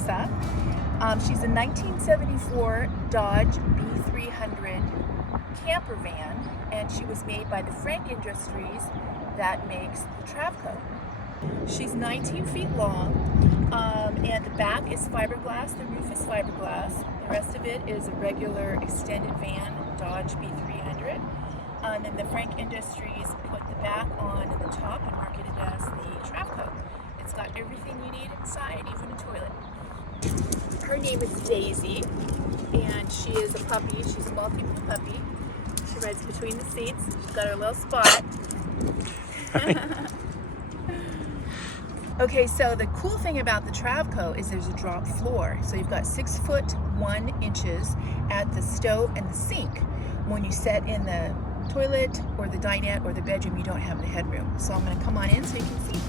Vanessa. She's a 1974 Dodge B300 camper van, and she was made by the Frank Industries that makes the Travco. She's 19 feet long, and the back is fiberglass, the roof is fiberglass. The rest of it is a regular extended van Dodge B300. And then the Frank Industries put the back on and the top and marketed as the Travco. It's got everything you need inside, even a toilet. Her name is Daisy, and she is a puppy. She's a Maltese puppy. She rides between the seats. She's got her little spot. Okay, so the cool thing about the Travco is there's a drop floor. So you've got 6 foot 1 inches at the stove and the sink. When you set in the toilet or the dinette or the bedroom, you don't have the headroom. So I'm going to come on in so you can see.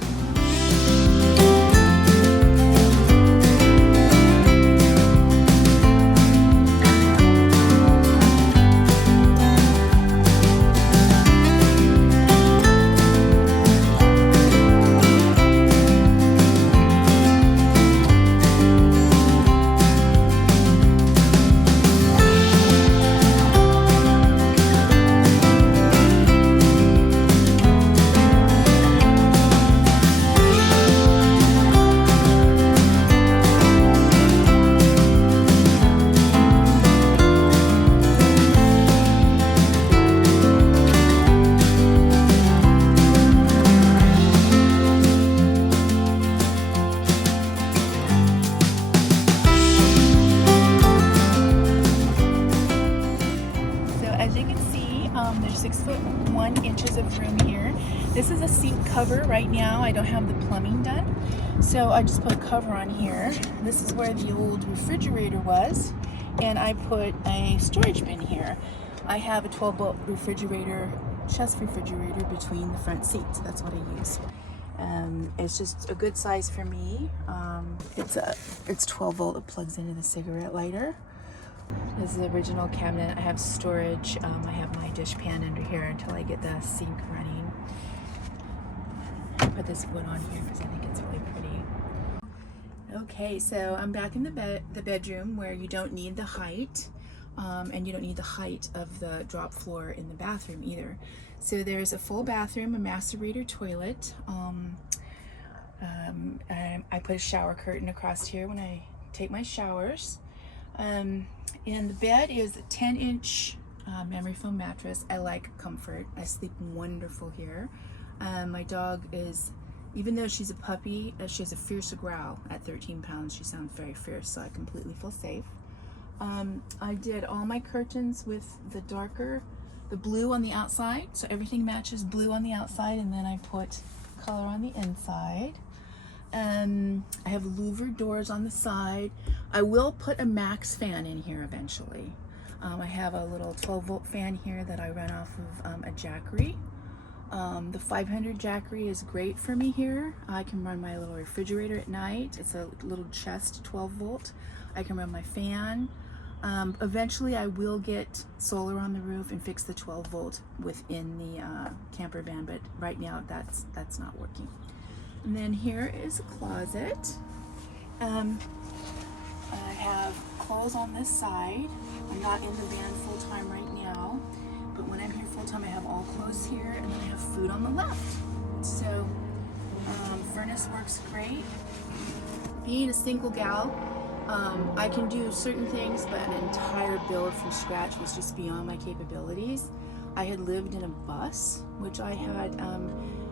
There's 6 foot 1 inches of room here. This is a seat cover right now. I don't have the plumbing done, so I just put a cover on here. This is where the old refrigerator was, and I put a storage bin here. I have a 12-volt refrigerator, chest refrigerator between the front seats. That's what I use. It's just a good size for me. It's 12 volt. It plugs into the cigarette lighter. This is the original cabinet. I have storage. I have my dish pan under here until I get the sink running. I put this wood on here because I think it's really pretty. Okay, so I'm back in the bedroom where you don't need the height, and you don't need the height of the drop floor in the bathroom either. So there's a full bathroom, a masturbator toilet. I put a shower curtain across here when I take my showers. And the bed is a 10-inch memory foam mattress. I like comfort. I sleep wonderful here. My dog is, even though she's a puppy, she has a fierce growl. At 13 pounds, she sounds very fierce, so I completely feel safe. I did all my curtains with the blue on the outside, so everything matches blue on the outside, and then I put color on the inside. I have louvered doors on the side. I will put a max fan in here eventually. I have a little 12-volt fan here that I run off of a Jackery. The 500 Jackery is great for me here. I can run my little refrigerator at night. It's a little chest 12-volt. I can run my fan. Eventually I will get solar on the roof and fix the 12-volt within the camper van, but right now that's not working. And then here is a closet. I have clothes on this side. I'm not in the van full-time right now, but when I'm here full-time I have all clothes here, and then I have food on the left. So furnace works great. Being a single gal, I can do certain things, but an entire build from scratch was just beyond my capabilities. I had lived in a bus, which I had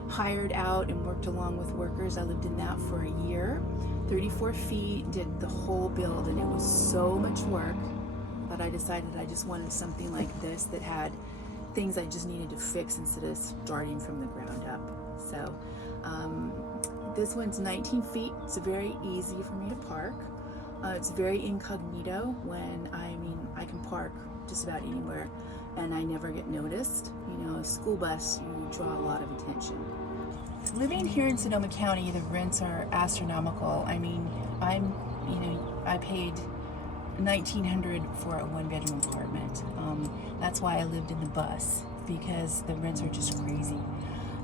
hired out and worked along with workers. I lived in that for a year. 34 feet, did the whole build, and it was so much work that I decided I just wanted something like this that had things I just needed to fix instead of starting from the ground up. So this one's 19 feet. It's very easy for me to park. It's very incognito when I can park just about anywhere and I never get noticed. You know, a school bus, you draw a lot of attention. Living here in Sonoma County, the rents are astronomical. I mean, I paid $1,900 for a one-bedroom apartment. That's why I lived in the bus, because the rents are just crazy.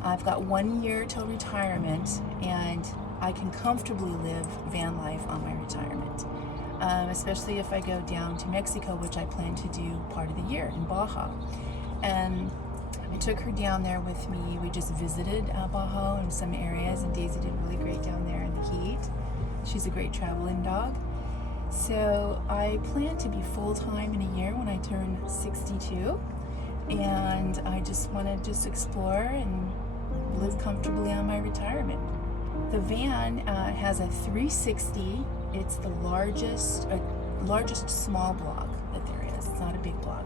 I've got 1 year till retirement, and I can comfortably live van life on my retirement, especially if I go down to Mexico, which I plan to do part of the year in Baja. And I took her down there with me. We just visited Baja in some areas, and Daisy did really great down there in the heat. She's a great traveling dog. So I plan to be full-time in a year when I turn 62, and I just want to just explore and live comfortably on my retirement. The van has a 360. It's the largest small block that there is. It's not a big block.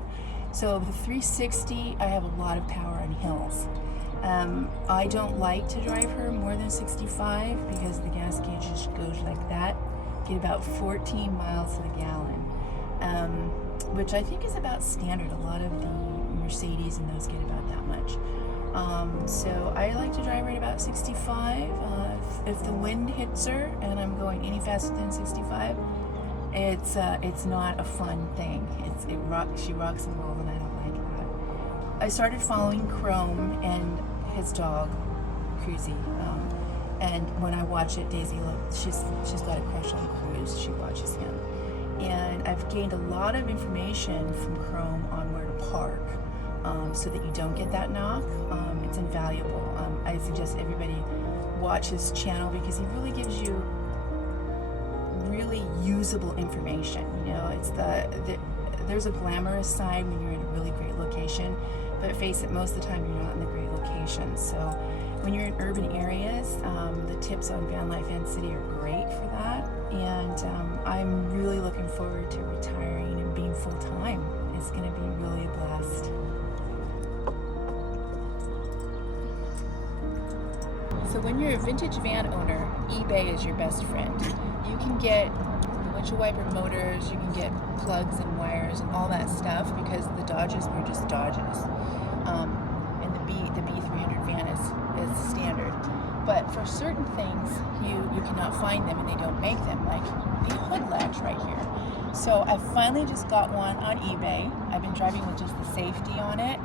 So the 360, I have a lot of power on hills. I don't like to drive her more than 65 because the gas gauge just goes like that. Get about 14 miles to the gallon, which I think is about standard. A lot of the Mercedes and those get about that much. So I like to drive her at about 65. If the wind hits her and I'm going any faster than 65, it's not a fun thing. She rocks the world, and I don't like that. I started following Chrome and his dog, Cruzy. And when I watch it, Daisy, she's got a crush on Cruz. She watches him. And I've gained a lot of information from Chrome on where to park, so that you don't get that knock. It's invaluable. I suggest everybody watch his channel because he really gives you really usable information. You know, it's there's a glamorous side when you're in a really great location, but face it, most of the time you're not in the great locations. So when you're in urban areas, the tips on Van Life Vancity are great for that. And I'm really looking forward to retiring and being full-time. It's going to be really a blast. So when you're a vintage van owner, eBay is your best friend. You can get windshield wiper motors, you can get plugs and wires and all that stuff, because the Dodges were just Dodges. And the B300 van is standard. But for certain things, you cannot find them, and they don't make them, like the hood latch right here. So I finally just got one on eBay. I've been driving with just the safety on it.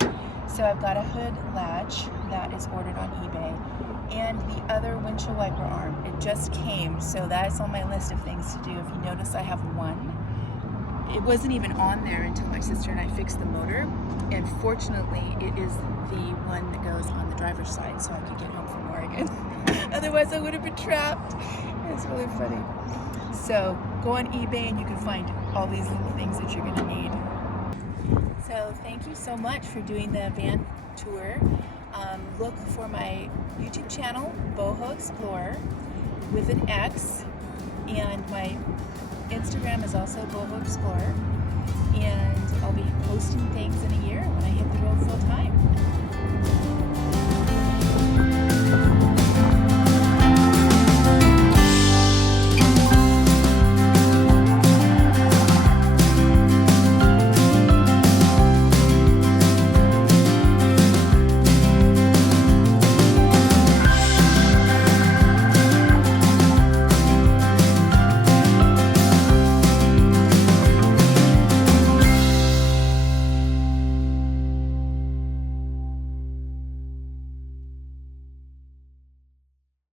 So I've got a hood latch that is ordered on eBay, and the other windshield wiper arm. It just came, so that's on my list of things to do. If you notice, I have one. It wasn't even on there until my sister and I fixed the motor, and fortunately it is the one that goes on the driver's side, so I could get home from Oregon. Otherwise I would have been trapped. It's really funny. So go on eBay and you can find all these little things that you're going to need. So thank you so much for doing the van tour. Look for my YouTube channel, Boho Explorer, with an X, and my Instagram is also Boho Explorer, and I'll be posting things in a year